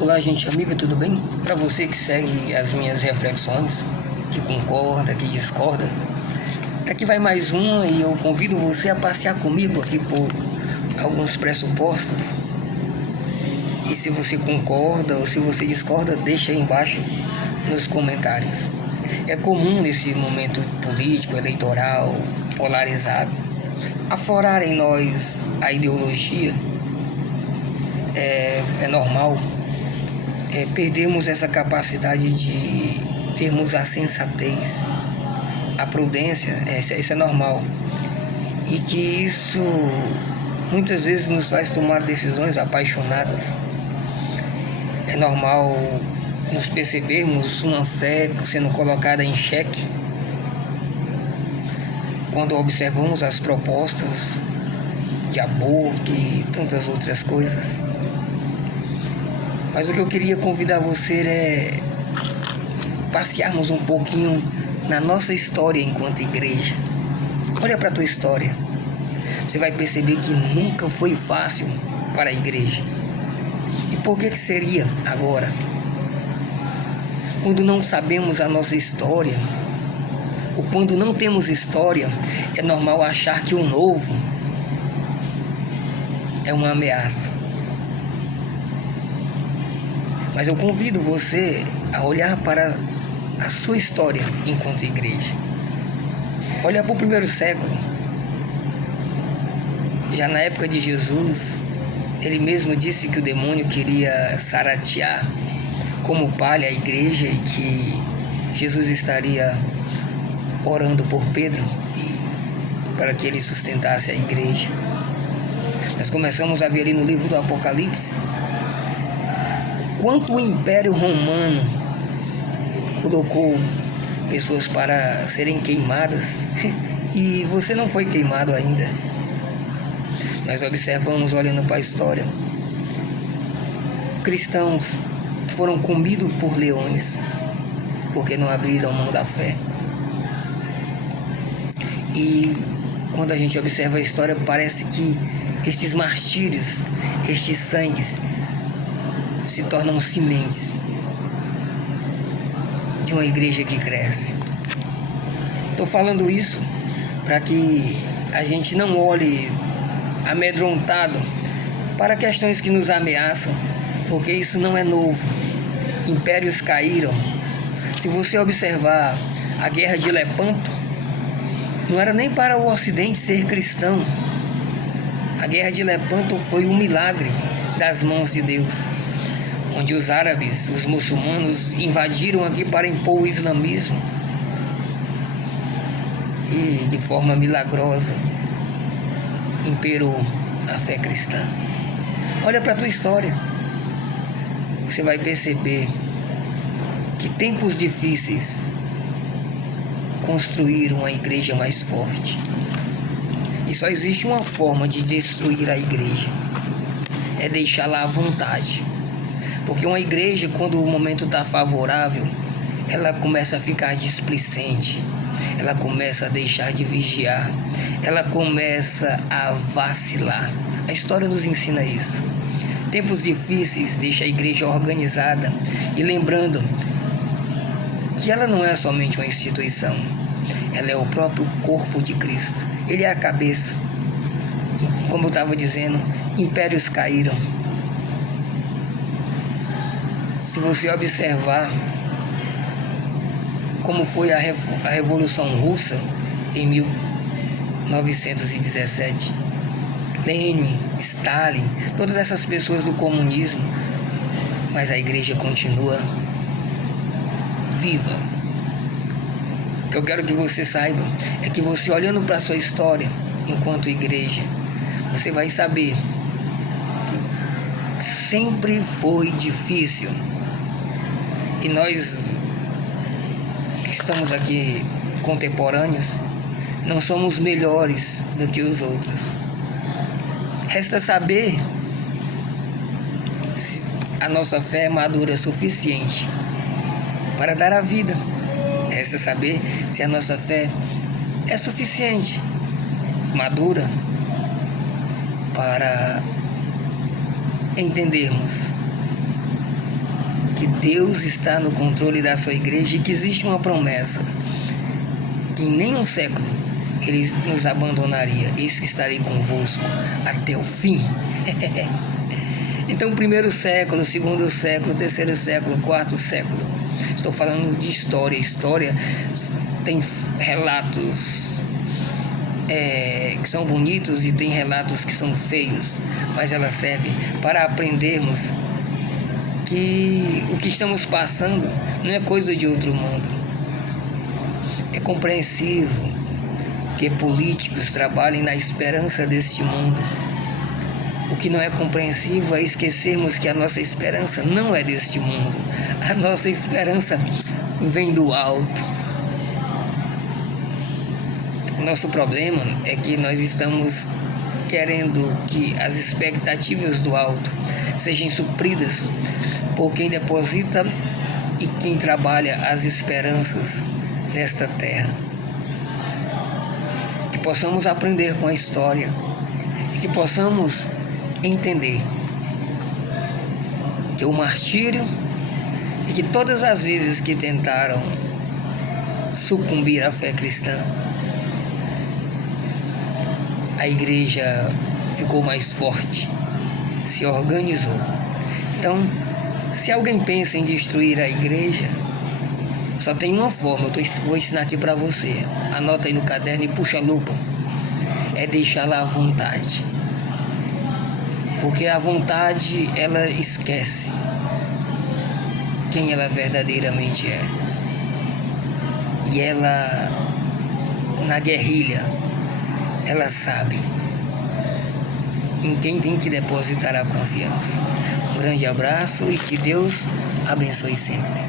Olá, gente amiga, tudo bem? Para você que segue as minhas reflexões, que concorda, que discorda, aqui vai mais uma e eu convido você a passear comigo aqui por alguns pressupostos. E se você concorda ou se você discorda, deixa aí embaixo nos comentários. É comum nesse momento político, eleitoral, polarizado, aflorar em nós a ideologia. É normal. Perdemos essa capacidade de termos a sensatez, a prudência, isso é normal. E que isso muitas vezes nos faz tomar decisões apaixonadas. É normal nos percebermos uma fé sendo colocada em xeque quando observamos as propostas de aborto e tantas outras coisas. Mas o que eu queria convidar você é passearmos um pouquinho na nossa história enquanto igreja. Olha para a tua história. Você vai perceber que nunca foi fácil para a igreja. E por que seria agora? Quando não sabemos a nossa história, ou quando não temos história, é normal achar que o novo é uma ameaça. Mas eu convido você a olhar para a sua história enquanto igreja. Olhar para o primeiro século. Já na época de Jesus, ele mesmo disse que o demônio queria saratear como palha a igreja e que Jesus estaria orando por Pedro para que ele sustentasse a igreja. Nós começamos a ver ali no livro do Apocalipse quanto o Império Romano colocou pessoas para serem queimadas e você não foi queimado ainda. Nós observamos, olhando para a história, cristãos foram comidos por leões porque não abriram mão da fé. E quando a gente observa a história, parece que estes martírios, estes sangues se tornam sementes de uma igreja que cresce. Estou falando isso para que a gente não olhe amedrontado para questões que nos ameaçam, porque isso não é novo. Impérios caíram. Se você observar a guerra de Lepanto, não era nem para o Ocidente ser cristão. A guerra de Lepanto foi um milagre das mãos de Deus, onde os árabes, os muçulmanos invadiram aqui para impor o islamismo e de forma milagrosa imperou a fé cristã. Olha para a tua história, você vai perceber que tempos difíceis construíram a igreja mais forte. E só existe uma forma de destruir a igreja, é deixá-la à vontade. Porque uma igreja, quando o momento está favorável, ela começa a ficar displicente, ela começa a deixar de vigiar, ela começa a vacilar. A história nos ensina isso. Tempos difíceis deixa a igreja organizada e lembrando que ela não é somente uma instituição, ela é o próprio corpo de Cristo. Ele é a cabeça. Como eu estava dizendo, impérios caíram. Se você observar como foi a Revolução Russa em 1917, Lenin, Stalin, todas essas pessoas do comunismo, mas a igreja continua viva. O que eu quero que você saiba é que você, olhando para a sua história enquanto igreja, você vai saber que sempre foi difícil. E nós que estamos aqui contemporâneos não somos melhores do que os outros. Resta saber se a nossa fé é madura o suficiente para dar a vida. Resta saber se a nossa fé é suficiente, madura, para entendermos Deus está no controle da sua igreja e que existe uma promessa, que em nenhum século Ele nos abandonaria. Eis que estarei convosco até o fim. Então, primeiro século, segundo século, terceiro século, quarto século. Estou falando de história. História tem relatos que são bonitos e tem relatos que são feios, mas ela serve para aprendermos que o que estamos passando não é coisa de outro mundo. É compreensível que políticos trabalhem na esperança deste mundo. O que não é compreensível é esquecermos que a nossa esperança não é deste mundo. A nossa esperança vem do alto. O nosso problema é que nós estamos querendo que as expectativas do alto sejam supridas por quem deposita e quem trabalha as esperanças nesta terra. Que possamos aprender com a história e que possamos entender que o martírio e que todas as vezes que tentaram sucumbir à fé cristã, a igreja ficou mais forte, se organizou. Então, se alguém pensa em destruir a igreja, só tem uma forma, vou ensinar aqui para você. Anota aí no caderno e puxa a lupa. É deixá-la à vontade. Porque a vontade, ela esquece quem ela verdadeiramente é. E ela, na guerrilha, ela sabe em quem tem que depositar a confiança. Um grande abraço e que Deus abençoe sempre.